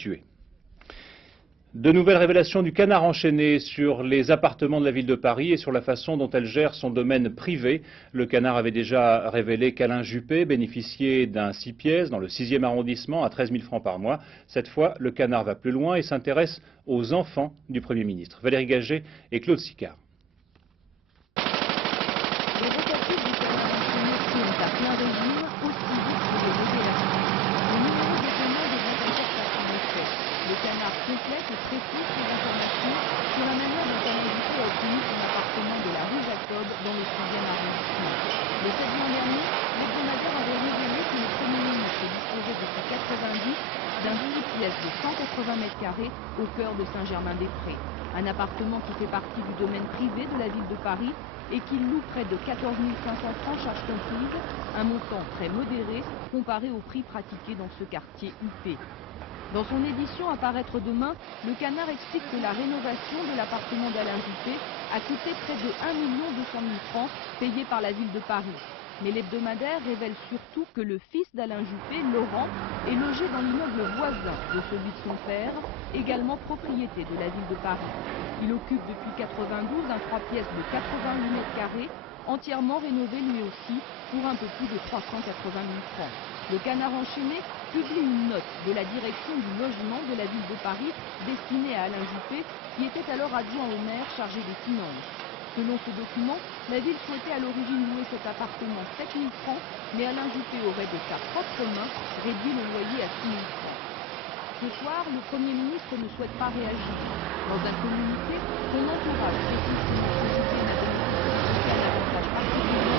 situé. De nouvelles révélations du Canard enchaîné sur les appartements de la ville de Paris et sur la façon dont elle gère son domaine privé. Le Canard avait déjà révélé qu'Alain Juppé bénéficiait d'un 6 pièces dans le 6e arrondissement à 13 000 francs par mois. Cette fois, le Canard va plus loin et s'intéresse aux enfants du Premier ministre. Valérie Gagé et Claude Sicard. Le Canard complète et précise ses informations sur la manière dont Alain Juppé a obtenu son appartement de la rue Jacob dans le 6e arrondissement. Le 7 juin dernier, l'hebdomadaire avait révélé que le Premier ministre disposait depuis 1990 d'un 6 pièces de 180 mètres carrés au cœur de Saint-Germain-des-Prés. Un appartement qui fait partie du domaine privé de la ville de Paris et qui loue près de 14 500 francs charges comprises, un montant très modéré comparé au prix pratiqué dans ce quartier huppé. Dans son édition à paraître demain, le Canard explique que la rénovation de l'appartement d'Alain Juppé a coûté près de 1 200 000 francs payés par la ville de Paris. Mais l'hebdomadaire révèle surtout que le fils d'Alain Juppé, Laurent, est logé dans l'immeuble voisin de celui de son père, également propriété de la ville de Paris. Il occupe depuis 1992 un 3 pièces de 88 mètres carrés, entièrement rénové lui aussi pour un peu plus de 380 000 francs. Le Canard enchaîné publie une note de la direction du logement de la ville de Paris destinée à Alain Juppé, qui était alors adjoint au maire chargé des finances. Selon ce document, la ville souhaitait à l'origine louer cet appartement 7 000 francs, mais Alain Juppé aurait de sa propre main réduit le loyer à 6 000 francs. Ce soir, le Premier ministre ne souhaite pas réagir. Dans un communiqué, son entourage précise que M. Juppé n'a bénéficié d'aucun avantage particulier